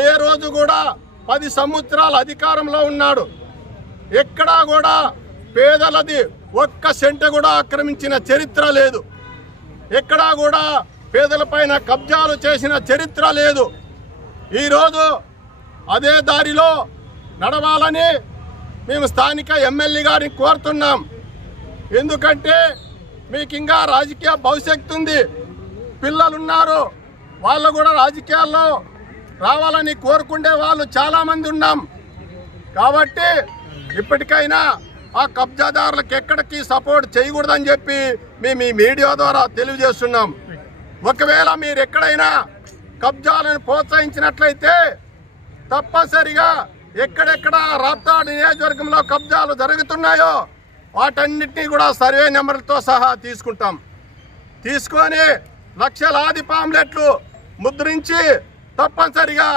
ఏ రోజు కూడా 10 సంవత్సరాల అధికారంలో ఉన్నాడు. ఎక్కడా కూడా పేదలది ఒక్క సెంట కూడా ఆక్రమించిన చరిత్ర లేదు. ఎక్కడా కూడా పేదలపైన కబ్జాలు చేసిన చరిత్ర లేదు. ఈరోజు అదే దారిలో నడవాలని మేము స్థానిక ఎమ్మెల్యే గారిని కోరుతున్నాం. ఎందుకంటే మీకు ఇంకా రాజకీయ భవిష్యత్తు ఉంది, పిల్లలున్నారు, వాళ్ళు కూడా రాజకీయాల్లో రావాలని కోరుకునే వాళ్ళు చాలామంది ఉన్నాం. కాబట్టి ఇప్పటికైనా ఆ కబ్జాదారులకు ఎక్కడికి సపోర్ట్ చేయకూడదని చెప్పి మేము ఈ మీడియా ద్వారా తెలియజేస్తున్నాం. ఒకవేళ మీరు ఎక్కడైనా కబ్జాలను ప్రోత్సహించినట్లయితే తప్పనిసరిగా ఎక్కడెక్కడ రాప్తాడు నియోజకవర్గంలో కబ్జాలు జరుగుతున్నాయో వాటన్నిటినీ కూడా సర్వే నెంబర్లతో సహా తీసుకొని లక్షలాది పాంప్లెట్లు ముద్రించి తప్పనిసరిగా